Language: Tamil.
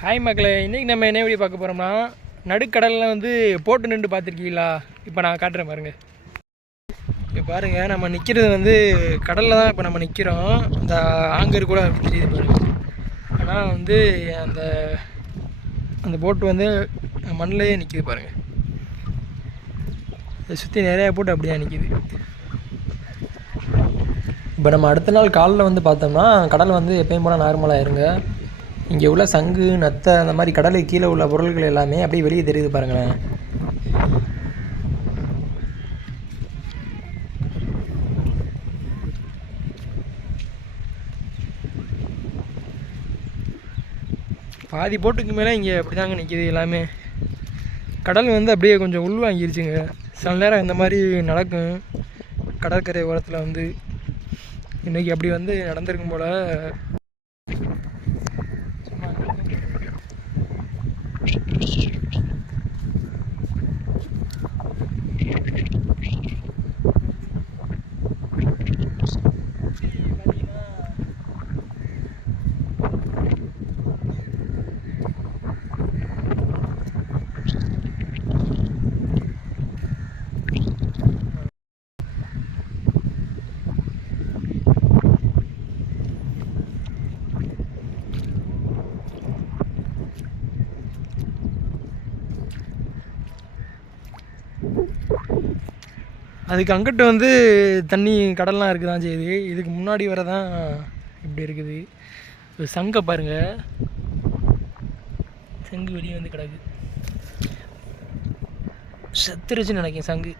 ஹாய் மக்களே, இன்றைக்கி நம்ம என்ன வீடியோ பார்க்க போகிறோம்னா, நடுக்கடலில் வந்து போட்டு நின்று பார்த்துருக்கீங்களா? இப்போ நான் காட்டுறேன் பாருங்கள். இப்போ பாருங்கள், நம்ம நிற்கிறது வந்து கடலில் தான் இப்போ நம்ம நிற்கிறோம். இந்த ஆங்கர் கூட அப்படி தெரியுது பாருங்கள். ஆனால் வந்து அந்த அந்த போட்டு வந்து மண்ணிலேயே நிற்கிது பாருங்கள். இதை சுற்றி நிறையா போட்டு அப்படியே நிற்கிது. இப்போ நம்ம அடுத்த நாள் காலையில் வந்து பார்த்தோம்னா கடல் வந்து எப்பயும் போல் நார்மலாக இருங்க. இங்கே உள்ள சங்கு, நத்தை, அந்த மாதிரி கடலுக்கு கீழே உள்ள பொருள்கள் எல்லாமே அப்படியே வெளியே தெரியுது பாருங்களேன். பாதி போட்டுக்கு மேலே இங்கே அப்படி தாங்க நிற்கிது எல்லாமே. கடல் வந்து அப்படியே கொஞ்சம் உள்வாங்கிருச்சுங்க. சில நேரம் இந்த மாதிரி நடக்கும் கடற்கரை ஓரத்தில் வந்து. இன்றைக்கி அப்படி வந்து நடந்திருக்கும் போல். அதுக்கு அங்கிட்டு வந்து தண்ணி கடல்லாம் இருக்குது தான் செய்யுது. இதுக்கு முன்னாடி வர தான் இப்படி இருக்குது. சங்கை பாருங்கள், சங்கு வெளியே வந்து கிடக்கு. செத்துருச்சுன்னு நினைக்கிறேன் சங்கு.